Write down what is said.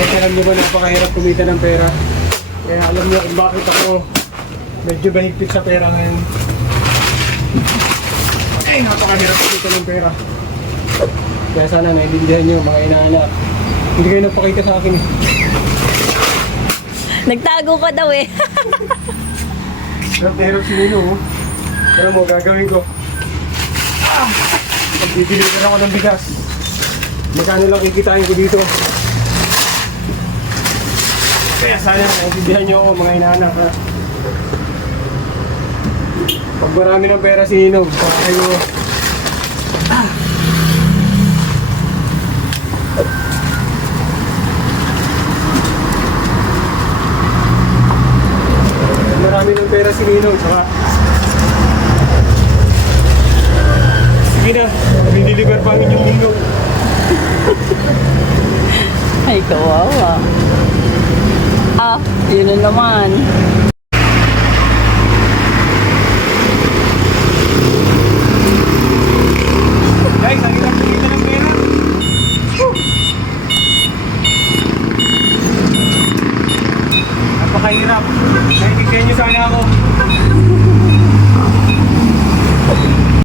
Kasi alam nyo ba napakahirap kumita ng pera. Kaya alam nyo kung bakit ako medyo bahigpit sa pera ngayon. Ay, napakahirap kumita ng pera. Kaya sana naiintindihan nyo mga inaanak. Hindi kayo nagpakita sa akin eh. Nagtago ka daw eh. Hirap na hirap si Nino oh. Pero mo gagawin ko. Magbibili na ako ng bigas. Magkano lang kikitain ko dito. Kaya sana naiintindihan nyo ako mga inaanak ha. Pag marami ng pera si Nino, saka kayo marami ng pera si Ninong, saka sige na, deliver pa ang inyong Ninong. Ay, kawawa. Ah, yun na naman. Guys, ang hirap kumita ng pera. Napakahirap. Naiintindihan nyo sana ako.